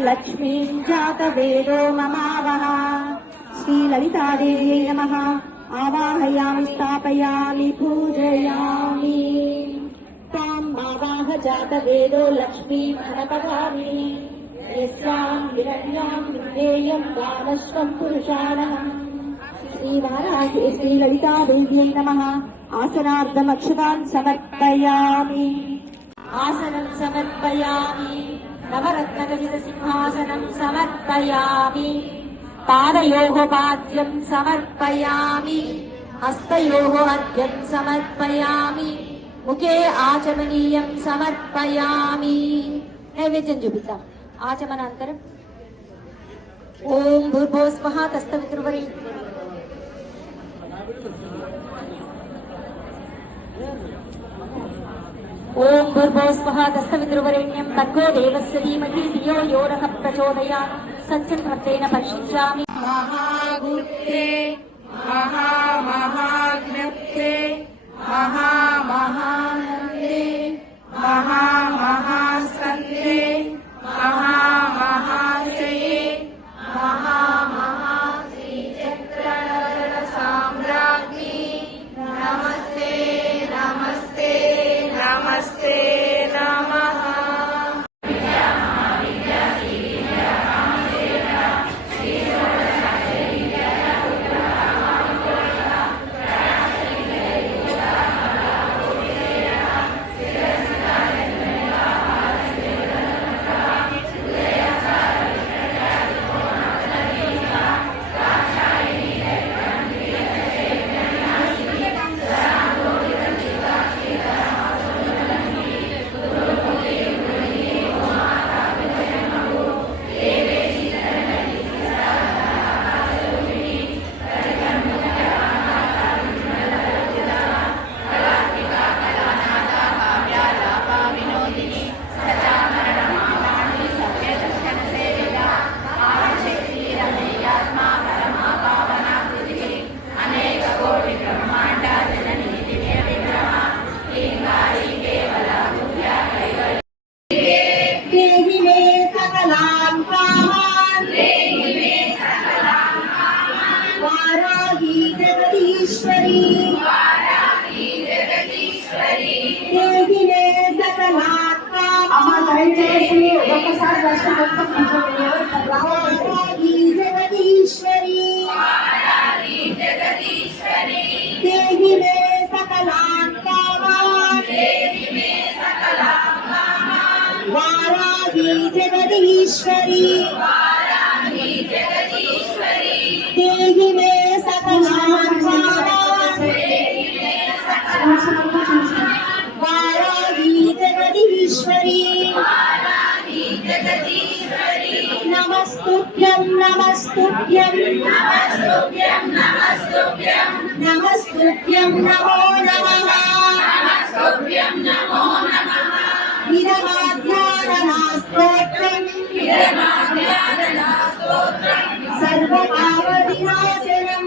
लक्ष्मीं जातवेदो ममावह। श्रीललितादेव्यै नमः। आवाहयामि स्थापयामि पूजयामि। तां आवाह जातवेदो लक्ष्मीं प्रणपयामि। यस्यां हिरण्यां विधेयं दानश्वं पुरुषाणम्। श्रीललितादेव्यै नमः। आसनार्थम् अक्षतान् समर्पयामि। आसनं समर्पयामि। नवरत्नखचितसिंहासनं समर्पयामि। पादयोः पाद्यं समर्पयामि। हस्तयोः अर्घ्यं समर्पयामि। मुखे आचमनीयं समर्पयामि। नैवेद्यं చూపిద్దాం ఆచమనాంతరం ఓం భూర్భువః స్వః తస్తవితుర్వరేణ్యం ఓం భూర్భువః స్వః తస్తవితుర్వరేణ్యం భర్గో దేవస్య ధీమహి ధియో యో నః ప్రచోదయాత్ సత్యమర్థేన పరిశిష్యామి। महागुप्ते महामहाज्ञप्ते महामहानन्दे महामहास्कन्दे महामहाशये महामहाश्रीचक्रसाम्राज्ञी नमस्ते नमस्ते नमस्ते नमः। దయచేసి ఒకసారి దర్శనం జగదీశ్వరి దేవి మే సకలాన్ కామాన్ వారాహి జగదీశ్వరి దేవి మే సకలాన్ కామాన్ వారాహి జగదీశ్వరి नमस्तुभ्यं नमस्तुभ्यं नमस्तुभ्यं नमस्तुभ्यं नमस्तुभ्यं नमो नमः नमस्तुभ्यं नमो नमः विरमाध्याननास्तोत्रं सर्वपापविनाशनं